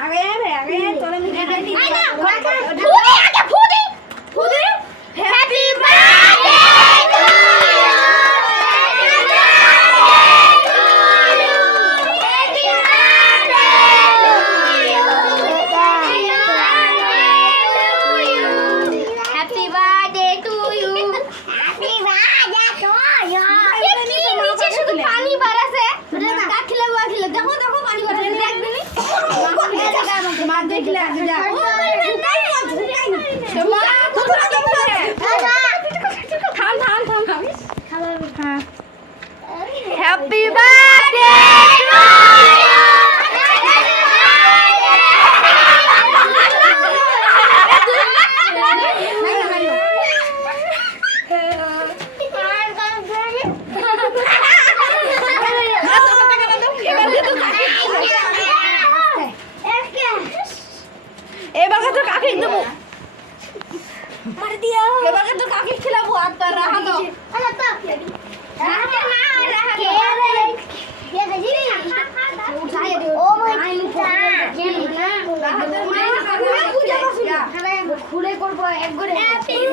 আগে তোরা মিলে দিই আগে ফুদি হ্যাপি বার্থডে Happy birthday! এবার তো কাকে দেবো মার দিয়া এবার তো কাকে খেলাবো আর তার রাহা তো আলা তো রাহা না রাহা কে রে কে গজিরি উঠাই দে ও মাই গড কে না খুলে করব এক করে